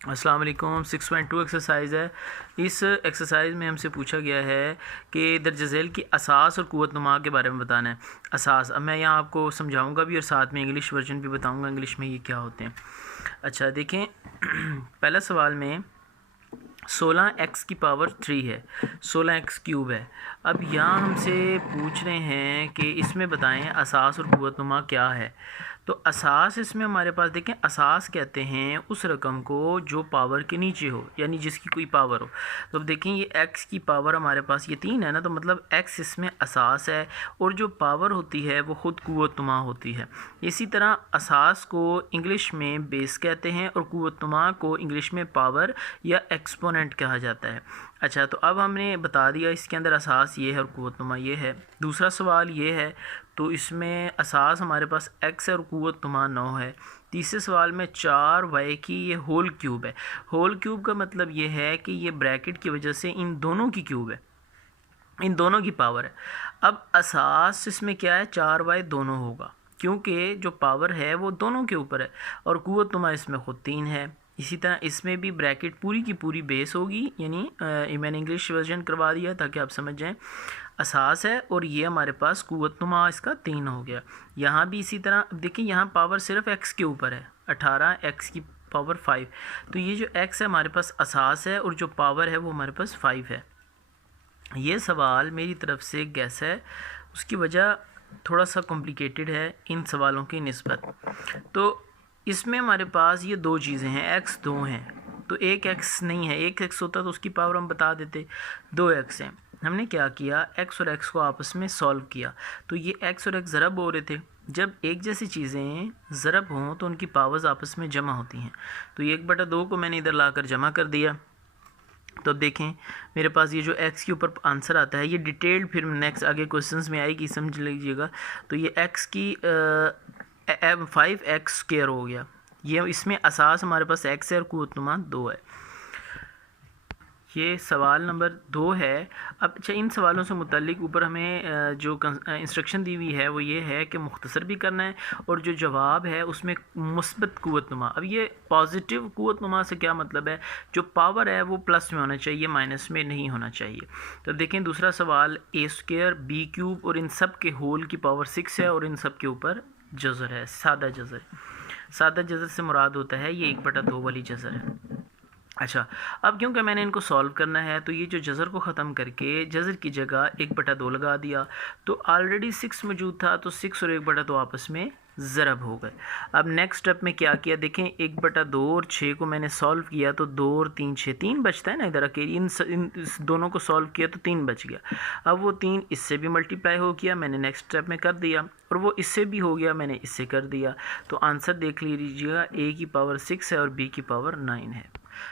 अस्सलाम वालेकुम। 6.2 एक्सरसाइज है। इस एक्सरसाइज में हमसे पूछा गया है कि दर्ज झेल की असास और क़ुव्वत नुमा के बारे में बताना है। असास अब मैं यहाँ आपको समझाऊंगा भी और साथ में इंग्लिश वर्जन भी बताऊंगा इंग्लिश में ये क्या होते हैं। अच्छा देखें पहला सवाल में 16x की पावर 3 है, 16x क्यूब है। अब यहाँ हमसे पूछ रहे हैं कि इसमें बताएं असास और क़ुव्वत नुमा क्या है। तो असास इसमें हमारे पास देखें, असास कहते हैं उस रकम को जो पावर के नीचे हो, यानी जिसकी कोई पावर हो। तो अब देखें ये x की पावर हमारे पास ये 3 है ना, तो मतलब x इसमें असास है और जो पावर होती है वो ख़ुद क़ुव्वत नुमा होती है। इसी तरह असास को इंग्लिश में बेस कहते हैं और क़ुव्वत नुमा को इंग्लिश में पावर या एक्सपोनेंट कहा जाता है। अच्छा तो अब हमने बता दिया इसके अंदर असास ये है और क़ुव्वत नुमा ये है। दूसरा सवाल ये है, तो इसमें असास हमारे पास x है और क़ुव्वत नुमा 9 है। तीसरे सवाल में 4y की ये होल क्यूब है। होल क्यूब का मतलब ये है कि ये ब्रैकेट की वजह से इन दोनों की क्यूब है, इन दोनों की पावर है। अब असास इसमें क्या है, 4y दोनों होगा क्योंकि जो पावर है वो दोनों के ऊपर है, और क़ुव्वत नुमा इसमें ख़ुद 3 है। इसी तरह इसमें भी ब्रैकेट पूरी की पूरी बेस होगी, यानी मैंने इंग्लिश वर्जन करवा दिया ताकि आप समझ जाएं। असास है और ये हमारे पास क़ुव्वत नुमा इसका 3 हो गया। यहाँ भी इसी तरह देखिए यहाँ पावर सिर्फ x के ऊपर है, 18x की पावर 5। तो ये जो x है हमारे पास असास है और जो पावर है वो हमारे पास 5 है। ये सवाल मेरी तरफ से गैस है, उसकी वजह थोड़ा सा कॉम्प्लिकेटेड है इन सवालों की निस्बत। तो इसमें हमारे पास ये दो चीज़ें हैं, x 2 हैं, तो एक x नहीं है। एक x होता तो उसकी पावर हम बता देते, 2x हैं। हमने क्या किया, x और x को आपस में सॉल्व किया, तो ये x और x ज़रब हो रहे थे। जब एक जैसी चीज़ें ज़रब हों तो उनकी पावर्स आपस में जमा होती हैं। तो ये 1/2 को मैंने इधर लाकर जमा कर दिया। तो अब देखें मेरे पास ये जो x के ऊपर आंसर आता है, ये डिटेल्ड फिर नेक्स्ट आगे क्वेश्चंस में आएगी, समझ लीजिएगा। तो ये x की 5x स्क्वायर हो गया। ये इसमें असास हमारे पास x है और क़ुव्वत नुमा 2 है। ये सवाल नंबर 2 है। अब अच्छा इन सवालों से मुताल्लिक ऊपर हमें जो इंस्ट्रक्शन दी हुई है वो ये है कि मुख्तसर भी करना है और जो जवाब है उसमें मुस्बत क़ुव्वत नुमा। अब ये पॉजिटिव क़ुव्वत नुमा से क्या मतलब है, जो पावर है वो प्लस में होना चाहिए, माइनस में नहीं होना चाहिए। तो देखें दूसरा सवाल, a² b³ और इन सब के होल की पावर 6 है और इन सब के ऊपर जज़र है, सादा जज़र। सादा जज़र से मुराद होता है ये 1/2 वाली जज़र है। अच्छा अब क्योंकि मैंने इनको सॉल्व करना है तो ये जो जज़र को ख़त्म करके जज़र की जगह 1/2 लगा दिया। तो ऑलरेडी 6 मौजूद था, तो 6 और 1/2 आपस में ज़रब हो गए। अब नेक्स्ट स्टेप में क्या किया, देखें 1/2 और 6 को मैंने सॉल्व किया तो 2 और 3 6, 3 बचता है ना इधर अकेले। इन दोनों को सॉल्व किया तो 3 बच गया। अब वो 3 इससे भी मल्टीप्लाई हो गया, मैंने नेक्स्ट स्टेप में कर दिया, और वो इससे भी हो गया, मैंने इससे कर दिया। तो आंसर देख लीजिएगा, a की पावर 6 है और b की पावर 9 है।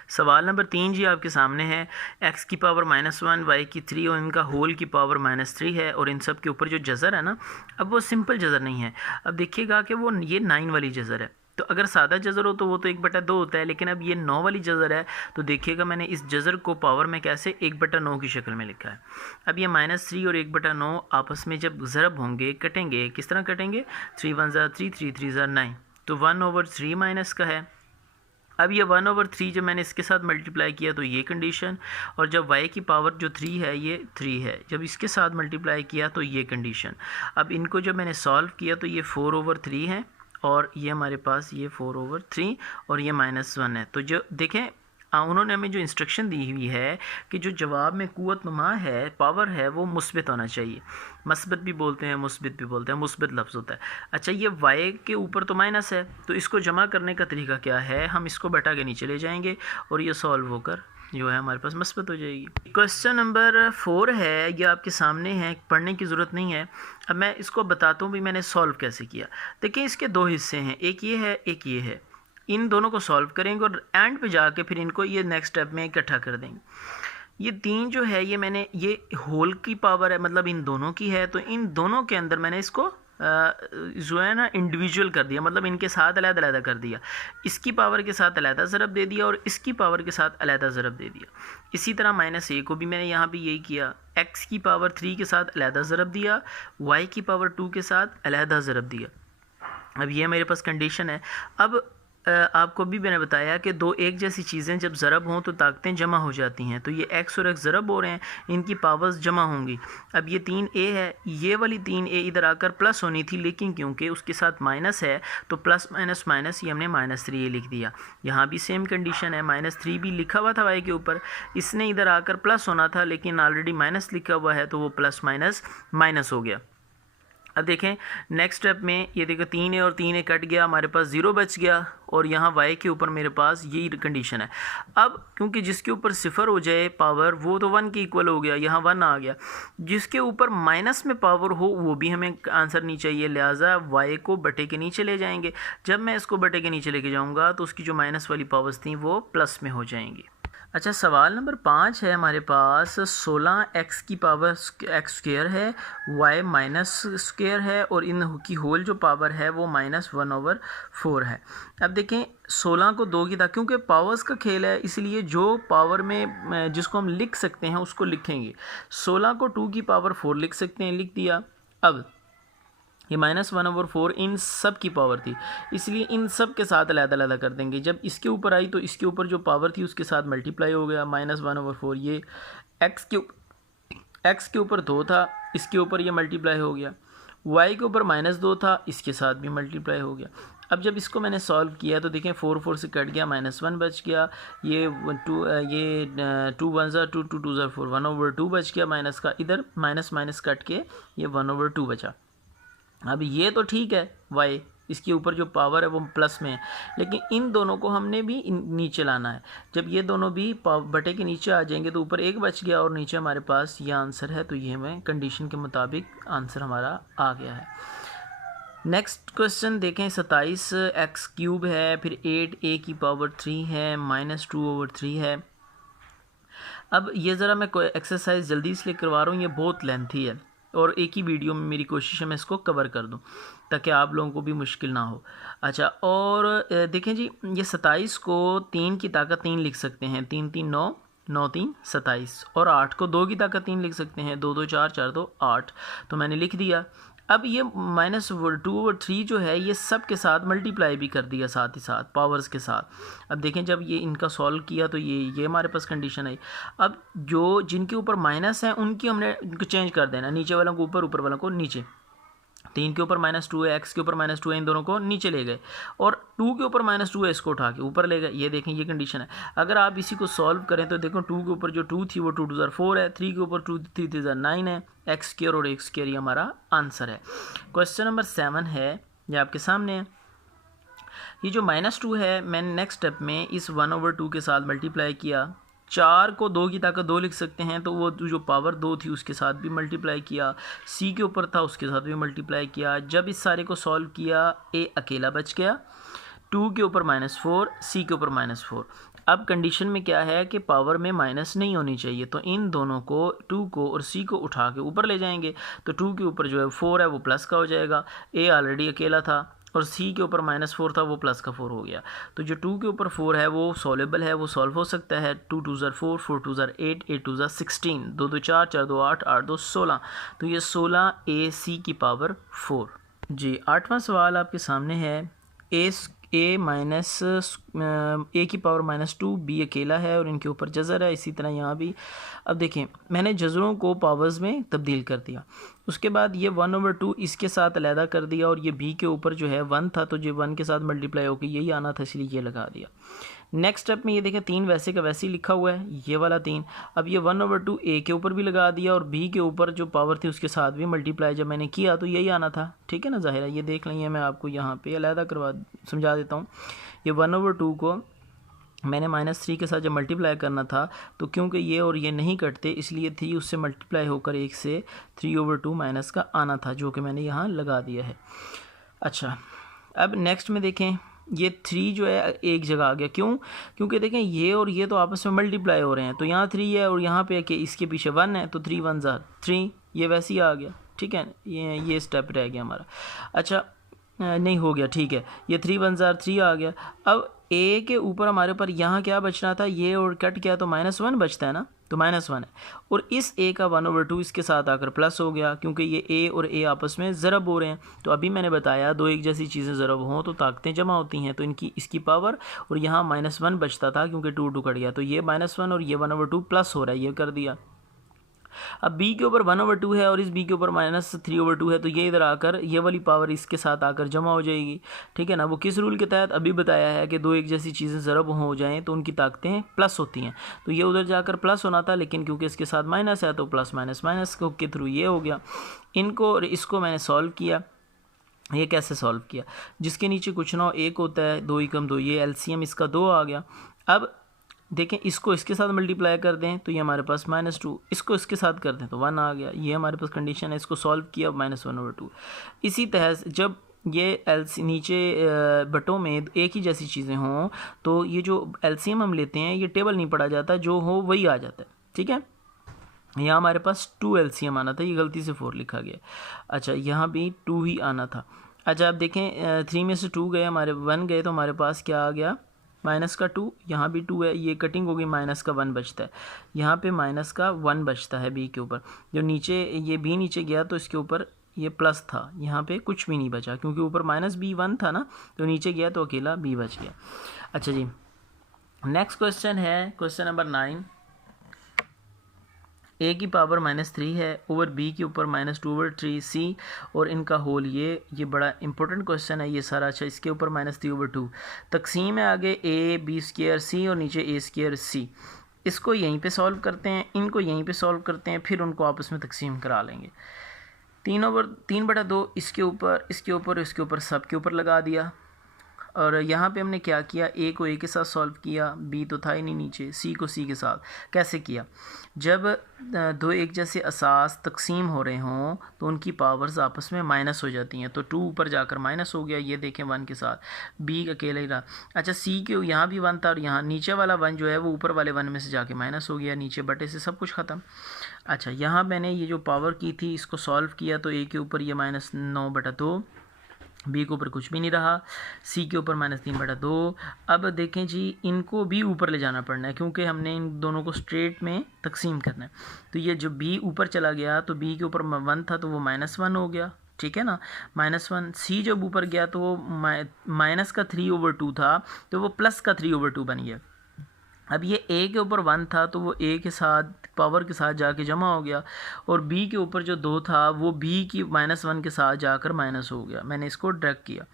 सवाल नंबर 3 जी आपके सामने है, x की पावर -1, y की 3 और इनका होल की पावर -3 है, और इन सब के ऊपर जो जज़र है ना, अब वो सिंपल जज़र नहीं है। अब देखिएगा कि वो ये 9 वाली जज़र है। तो अगर सादा जज़र हो तो वो तो 1/2 होता है, लेकिन अब ये 9 वाली जज़र है। तो देखिएगा मैंने इस जज़र को पावर में कैसे 1/9 की शक्ल में लिखा है। अब ये -3 और 1/9 आपस में जब ज़रब होंगे, कटेंगे, किस तरह कटेंगे, 3 1 ज़ा 3, 3 3 ज़ा 9, तो 1/3 माइनस का है। अब ये 1/3 जब मैंने इसके साथ मल्टीप्लाई किया तो ये कंडीशन, और जब y की पावर जो 3 है ये 3 है, जब इसके साथ मल्टीप्लाई किया तो ये कंडीशन। अब इनको जब मैंने सॉल्व किया तो ये 4/3 है, और ये हमारे पास ये 4/3 और ये -1 है। तो जो देखें उन्होंने हमें जो इंस्ट्रक्शन दी हुई है कि जो जवाब में क़ुव्वत नुमा है, पावर है, वो मुस्बत होना चाहिए। मस्बत भी बोलते हैं, मुस्बत भी बोलते हैं, मुस्बत लफ्ज़ होता है। अच्छा ये y के ऊपर तो माइनस है, तो इसको जमा करने का तरीका क्या है, हम इसको बटा के नीचे ले जाएंगे और ये सॉल्व होकर जो है हमारे पास मस्बत हो जाएगी। क्वेश्चन नंबर 4 है, ये आपके सामने है, पढ़ने की ज़रूरत नहीं है। अब मैं इसको बताता हूँ भी मैंने सॉल्व कैसे किया। देखिए इसके 2 हिस्से हैं, एक ये है, एक ये है। इन दोनों को सॉल्व करेंगे और एंड पे जाके फिर इनको ये नेक्स्ट स्टेप में इकट्ठा कर देंगे। ये 3 जो है ये मैंने ये होल की पावर है, मतलब इन दोनों की है, तो इन दोनों के अंदर मैंने इसको जो है ना इंडिविजुअल कर दिया, मतलब इनके साथ अलग-अलग कर दिया। इसकी पावर के साथ अलग ज़रब दे दिया और इसकी पावर के साथ अलग ज़रब दे दिया। इसी तरह -a को भी मैंने यहाँ भी यही किया, x की पावर 3 के साथ अलग ज़रब दिया, y की पावर 2 के साथ अलग ज़रब दिया। अब ये मेरे पास कंडीशन है। अब आपको भी मैंने बताया कि दो एक जैसी चीज़ें जब ज़रब हों तो ताकतें जमा हो जाती हैं। तो ये x और x ज़रब हो रहे हैं, इनकी पावर्स जमा होंगी। अब ये 3a है, ये वाली 3a इधर आकर प्लस होनी थी, लेकिन क्योंकि उसके साथ माइनस है तो प्लस माइनस माइनस ये हमने -3a लिख दिया। यहाँ भी सेम कंडीशन है, -3 भी लिखा हुआ था y के ऊपर, इसने इधर आकर प्लस होना था लेकिन ऑलरेडी माइनस लिखा हुआ है तो वो प्लस माइनस माइनस हो गया। अब देखें नेक्स्ट स्टेप में, ये देखो 3a और 3a कट गया, हमारे पास 0 बच गया और यहाँ y के ऊपर मेरे पास यही कंडीशन है। अब क्योंकि जिसके ऊपर 0 हो जाए पावर वो तो 1 के इक्वल हो गया, यहाँ 1 आ गया। जिसके ऊपर माइनस में पावर हो वो भी हमें आंसर नहीं चाहिए, लिहाजा y को बटे के नीचे ले जाएंगे। जब मैं इसको बटे के नीचे लेके जाऊँगा तो उसकी जो माइनस वाली पावर्स थी वो प्लस में हो जाएंगी। अच्छा, सवाल नंबर 5 है हमारे पास, 16x की पावर x स्क्वायर है, y माइनस स्क्वायर है और इन की होल जो पावर है वो -1/4 है। अब देखें 16 को 2 की था, क्योंकि पावर्स का खेल है इसलिए जो पावर में जिसको हम लिख सकते हैं उसको लिखेंगे। 16 को 2 की पावर 4 लिख सकते हैं, लिख दिया। अब ये -1/4 इन सब की पावर थी, इसलिए इन सब के साथ अलग-अलग कर देंगे। जब इसके ऊपर आई तो इसके ऊपर जो पावर थी उसके साथ मल्टीप्लाई हो गया, -1/4। ये x के ऊपर 2 था, इसके ऊपर ये मल्टीप्लाई हो गया। y के ऊपर -2 था, इसके साथ भी मल्टीप्लाई हो गया। अब जब इसको मैंने सॉल्व किया तो देखें 4 से कट गया, -1 बच गया। ये 2 1 ज़ा 2 2 2 ज़ा 4, 1/2 बच गया माइनस का, इधर माइनस माइनस कट के ये 1/2 बचा। अब ये तो ठीक है, y इसके ऊपर जो पावर है वो प्लस में है, लेकिन इन दोनों को हमने भी नीचे लाना है। जब ये दोनों भी बटे के नीचे आ जाएंगे तो ऊपर 1 बच गया और नीचे हमारे पास ये आंसर है। तो ये हमें कंडीशन के मुताबिक आंसर हमारा आ गया है। नेक्स्ट क्वेश्चन देखें, 27x³ है, फिर 8a की पावर 3 है, -2/3 है। अब ये ज़रा मैं एक्सरसाइज जल्दी इसलिए करवा रहा हूँ, ये बहुत लेंथी है और एक ही वीडियो में मेरी कोशिश है मैं इसको कवर कर दूं ताकि आप लोगों को भी मुश्किल ना हो। अच्छा, और देखें जी, ये 27 को 3 की ताकत 3 लिख सकते हैं, 3 3 9, 9 3 27, और 8 को 2 की ताकत 3 लिख सकते हैं, 2 2 4 4 2 8। तो मैंने लिख दिया। अब ये -2/3 जो है ये सब के साथ मल्टीप्लाई भी कर दिया साथ ही साथ पावर्स के साथ। अब देखें जब ये इनका सॉल्व किया तो ये हमारे पास कंडीशन आई। अब जो जिनके ऊपर माइनस है उनकी हमने चेंज कर देना, नीचे वालों को ऊपर, ऊपर वालों को नीचे। 3 के ऊपर -2 है, x के ऊपर -2 है, इन दोनों को नीचे ले गए, और 2 के ऊपर -2 है इसको उठा के ऊपर ले गए। ये देखें ये कंडीशन है। अगर आप इसी को सॉल्व करें तो देखो 2 के ऊपर जो 2 थी वो 2 2 ज़ा 4 है, 3 के ऊपर 2 3 3 ज़ा 9 है, x² और x² ये हमारा आंसर है। क्वेश्चन नंबर 7 है, ये आपके सामने है। ये जो -2 है मैंने नेक्स्ट स्टेप में इस 1/2 के साथ मल्टीप्लाई किया। 4 को 2 की ताकत 2 लिख सकते हैं, तो वो जो पावर 2 थी उसके साथ भी मल्टीप्लाई किया। c के ऊपर था उसके साथ भी मल्टीप्लाई किया। जब इस सारे को सॉल्व किया a अकेला बच गया, 2 के ऊपर -4, c के ऊपर -4। अब कंडीशन में क्या है कि पावर में माइनस नहीं होनी चाहिए, तो इन दोनों को 2 को और c को उठा के ऊपर ले जाएंगे। तो 2 के ऊपर जो है 4 है वो प्लस का हो जाएगा, a ऑलरेडी अकेला था और c के ऊपर -4 था वो प्लस का 4 हो गया। तो जो 2 के ऊपर 4 है वो सॉल्वेबल है, वो सॉल्व हो सकता है। 2 2 ज़ा 4, 4 2 ज़ा 8, 8 2 ज़ा 16, 2 2 4, 4 2 8, 8 2 16। तो ये 16ac की पावर 4। जी, 8वां सवाल आपके सामने है। a माइनस a की पावर -2, b अकेला है और इनके ऊपर जज़र है, इसी तरह यहाँ भी। अब देखें मैंने जज़रों को पावर्स में तब्दील कर दिया, उसके बाद ये 1/2 इसके साथ अलहदा कर दिया और ये b के ऊपर जो है 1 था तो जो 1 के साथ मल्टीप्लाई होकर यही आना था, इसलिए ये लगा दिया। नेक्स्ट स्टेप में ये देखें 3 वैसे का वैसे ही लिखा हुआ है, ये वाला 3। अब ये 1/2 a के ऊपर भी लगा दिया और b के ऊपर जो पावर थी उसके साथ भी मल्टीप्लाई जब मैंने किया तो यही आना था, ठीक है ना। ज़ाहिर है ये देख लेंगे, मैं आपको यहाँ पे अलहदा समझा देता हूँ। ये 1/2 को मैंने -3 के साथ जब मल्टीप्लाई करना था तो क्योंकि ये और ये नहीं कटते इसलिए 3 उससे मल्टीप्लाई होकर 1 से 3/2 माइनस का आना था, जो कि मैंने यहाँ लगा दिया है। अच्छा, अब नेक्स्ट में देखें ये 3 जो है एक जगह आ गया, क्यों? क्योंकि देखें ये और ये तो आपस में मल्टीप्लाई हो रहे हैं, तो यहाँ 3 है और यहाँ पे कि इसके पीछे 1 है, तो 3 1 ज़ा 3, ये वैसे ही आ गया, ठीक है। ये स्टेप रह गया हमारा। अच्छा, नहीं हो गया, ठीक है, ये 3 1 ज़ार 3 आ गया। अब ए के ऊपर हमारे ऊपर यहाँ क्या बचना था, ये और कट किया तो -1 बचता है ना, तो -1 है। और इस ए का 1/2 इसके साथ आकर प्लस हो गया, क्योंकि ये ए और ए आपस में ज़रब हो रहे हैं। तो अभी मैंने बताया दो एक जैसी चीज़ें ज़रब हों तो ताकतें जमा होती हैं, तो इनकी इसकी पावर, और यहाँ -1 बचता था क्योंकि 2 कट गया, तो ये -1 और ये 1/2 प्लस हो रहा है, ये कर दिया। अब b के ऊपर 1/2 है और इस b के ऊपर -3/2 है, तो ये इधर आकर ये वाली पावर इसके साथ आकर जमा हो जाएगी, ठीक है ना। वो किस रूल के तहत, अभी बताया है कि दो एक जैसी चीज़ें ज़रब हो जाएं तो उनकी ताकतें प्लस होती हैं। तो ये उधर जाकर प्लस होना था, लेकिन क्योंकि इसके साथ माइनस है तो प्लस माइनस माइनस के थ्रू ये हो गया। इनको और इसको मैंने सॉल्व किया। ये कैसे सॉल्व किया, जिसके नीचे कुछ ना हो, एक होता है 2 × 2, ये एलसीएम इसका 2 आ गया। अब देखें, इसको इसके साथ मल्टीप्लाई कर दें तो ये हमारे पास -2, इसको इसके साथ कर दें तो 1 आ गया। ये हमारे पास कंडीशन है, इसको सॉल्व किया, -1/2। इसी तरह जब ये नीचे बटों में एक ही जैसी चीज़ें हों तो ये जो एलसीएम हम लेते हैं ये टेबल नहीं पढ़ा जाता, जो हो वही आ जाता है, ठीक है। यहाँ हमारे पास 2 एलसीएम आना था, ये गलती से 4 लिखा गया। अच्छा, यहाँ भी 2 ही आना था। अच्छा, आप देखें 3 में से 2 गए, हमारे 1 गए, तो हमारे पास क्या आ गया, -2। यहाँ भी 2 है, ये कटिंग हो गई, -1 बचता है। यहाँ पे -1 बचता है b के ऊपर। जो नीचे ये b नीचे गया तो इसके ऊपर ये प्लस था, यहाँ पे कुछ भी नहीं बचा, क्योंकि ऊपर -b1 था ना, तो नीचे गया तो अकेला b बच गया। अच्छा जी, नेक्स्ट क्वेश्चन है क्वेश्चन नंबर 9। a की पावर -3 है ओवर b के ऊपर -2/3 c और इनका होल, ये बड़ा इंपॉर्टेंट क्वेश्चन है ये सारा। अच्छा, इसके ऊपर -3/2 तकसीम है आगे a/b² c और नीचे a² c। इसको यहीं पे सॉल्व करते हैं, इनको यहीं पे सॉल्व करते हैं, फिर उनको आपस में तकसीम करा लेंगे। 3/2 इसके ऊपर, इसके ऊपर, इसके ऊपर, सब के ऊपर लगा दिया। और यहाँ पे हमने क्या किया, a को a के साथ सॉल्व किया, b तो था ही नहीं नीचे, c को c के साथ। कैसे किया, जब दो एक जैसे असास तकसीम हो रहे हों तो उनकी पावर्स आपस में माइनस हो जाती हैं, तो 2 ऊपर जाकर माइनस हो गया, ये देखें 1 के साथ, b अकेला ही रहा। अच्छा, c के यहाँ भी 1 था और यहाँ नीचे वाला 1 जो है वो ऊपर वाले 1 में से जाके माइनस हो गया, नीचे बटे से सब कुछ ख़त्म। अच्छा, यहाँ मैंने ये जो पावर की थी इसको सॉल्व किया, तो a के ऊपर ये -9/2, b के ऊपर कुछ भी नहीं रहा, c के ऊपर -3/2। अब देखें जी, इनको भी ऊपर ले जाना पड़ना है क्योंकि हमने इन दोनों को स्ट्रेट में तकसीम करना है। तो ये जो b ऊपर चला गया तो b के ऊपर 1 था तो वो -1 हो गया, ठीक है ना, -1। c जब ऊपर गया तो वो माइनस का 3/2 था तो वो प्लस का 3/2 बन गया। अब ये a के ऊपर 1 था तो वो a के साथ पावर के साथ जाके जमा हो गया, और b के ऊपर जो 2 था वो b की -1 के साथ जाकर माइनस हो गया। मैंने इसको ड्रैग किया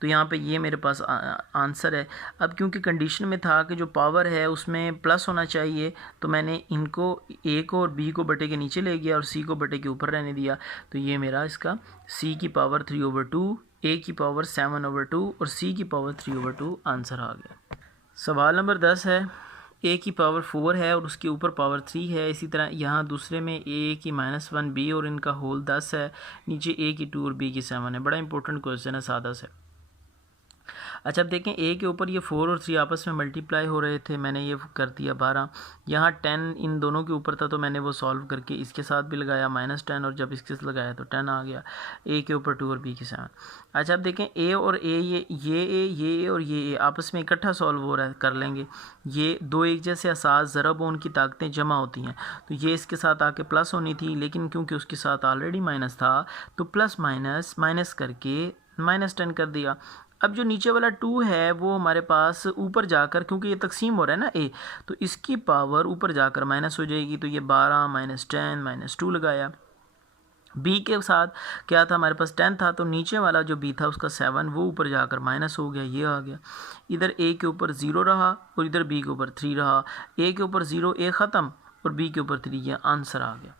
तो यहाँ पे ये मेरे पास आंसर है। अब क्योंकि कंडीशन में था कि जो पावर है उसमें प्लस होना चाहिए, तो मैंने इनको a को और b को बटे के नीचे ले गया और c को बटे के ऊपर रहने दिया। तो ये मेरा इसका c की पावर 3/2, a की पावर 7/2 और c की पावर 3/2 आंसर आ गया। सवाल नंबर 10 है, a की पावर 4 है और उसके ऊपर पावर 3 है। इसी तरह यहाँ दूसरे में a की -1 b और इनका होल 10 है, नीचे a की 2 और b की 7 है। बड़ा इंपॉर्टेंट क्वेश्चन है, सादा से। अच्छा, अब देखें a के ऊपर ये 4 और 3 आपस में मल्टीप्लाई हो रहे थे, मैंने ये कर दिया 12। यहाँ 10 इन दोनों के ऊपर था तो मैंने वो सॉल्व करके इसके साथ भी लगाया -10, और जब इसके साथ लगाया तो 10 आ गया। a के ऊपर 2 और b की 7। अच्छा, अब देखें a और a, ये और ये आपस में इकट्ठा सॉल्व हो रहा है, कर लेंगे। ये दो एक जैसे असास ज़रब हो, उनकी ताकतें जमा होती हैं, तो ये इसके साथ आके प्लस होनी थी, लेकिन क्योंकि उसके साथ ऑलरेडी माइनस था तो प्लस माइनस करके -10 कर दिया। अब जो नीचे वाला 2 है वो हमारे पास ऊपर जाकर, क्योंकि ये तकसीम हो रहा है ना a, तो इसकी पावर ऊपर जाकर माइनस हो जाएगी, तो ये 12 -10 -2 लगाया। b के साथ क्या था, हमारे पास 10 था तो नीचे वाला जो b था उसका 7 वो ऊपर जाकर माइनस हो गया, ये आ गया। इधर a के ऊपर 0 रहा और इधर b के ऊपर 3 रहा, a के ऊपर 0, a ख़त्म, और b के ऊपर 3, ये आंसर आ गया।